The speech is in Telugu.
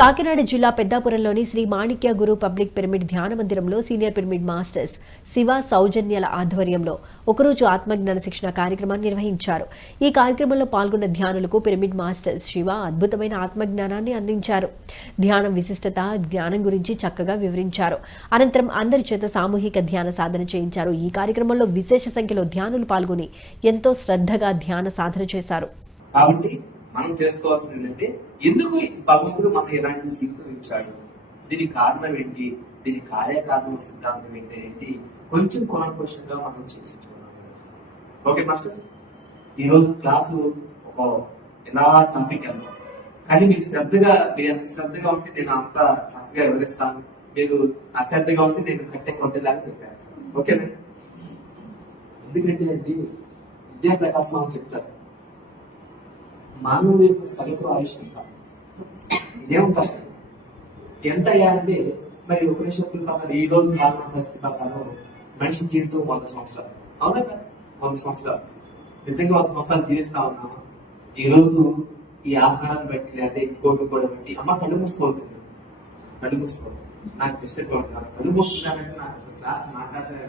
కాకినాడ జిల్లా పెద్దాపురంలోని శ్రీ మాణిక్య గురు పబ్లిక్ పిరమిడ్ ధ్యాన మందిరంలో సీనియర్ పిరమిడ్ మాస్టర్స్ శివ సౌజన్యల ఆధ్వర్యంలో ఒకరోజు ఆత్మజ్ఞాన శిక్షణ కార్యక్రమాన్ని నిర్వహించారు. ఈ కార్యక్రమంలో పాల్గొన్న ధ్యానులకు పిరమిడ్ మాస్టర్స్ శివ అద్భుతమైన ఆత్మజ్ఞానాన్ని అందించారు. ధ్యానం విశిష్టత జ్ఞానం గురించి చక్కగా వివరించారు. అనంతరం అందరి చేత సామూహిక ధ్యాన సాధన చేయించారు. ఈ కార్యక్రమంలో విశేష సంఖ్యలో ధ్యానులు పాల్గొని ఎంతో శ్రద్ధగా ధ్యాన సాధన చేశారు. కాబట్టి మనం చేసుకోవాల్సింది ఏంటంటే ఎందుకు భగవంతుడు మనకు ఎలాంటి జీవితం ఇచ్చాడు? దీనికి కారణం ఏంటి? దీని కార్యకారణ సిద్ధాంతం ఏంటి అనేది కొంచెం కొనకోశంగా మనం చర్చించుకున్నాం ఓకే మాస్టర్? ఈరోజు క్లాసు ఒక ఎలా టాపిక్ వెళ్దాం కానీ మీరు శ్రద్ధగా మీరు ఎంత శ్రద్ధగా ఉంటే నేను అంత చక్కగా వివరిస్తాను. మీరు అశ్రద్ధగా ఉంటే నేను కట్టే కొట్టేలాగా చెప్పాను. ఓకేనా? ఎందుకంటే అండి విద్యాప్రకాశం అని చెప్తారు. మానవుడి యొక్క సగటు ఆయుష్ ఎంత ఇదేముంటారు ఎంత అయ్యా అంటే మరి ఉపనిషత్తులు పక్కన ఈ రోజు కాలం పరిస్థితి పక్కన మనిషి జీవితం వంద సంవత్సరాలు. అవునా కదా? వంద సంవత్సరాలు. నిజంగా వంద సంవత్సరాలు జీవిస్తా ఉన్నాము? ఈ రోజు ఈ ఆహారాన్ని బట్టి లేదా కోటు కూడా బట్టి అమ్మ కళ్ళు మూసుకోవాలి కళ్ళు మూసుకోవాలి నాకు డిస్టర్బ్ ఉంటాను కళ్ళు మూసుకున్నానంటే నాకు క్లాస్ మాట్లాడలేదు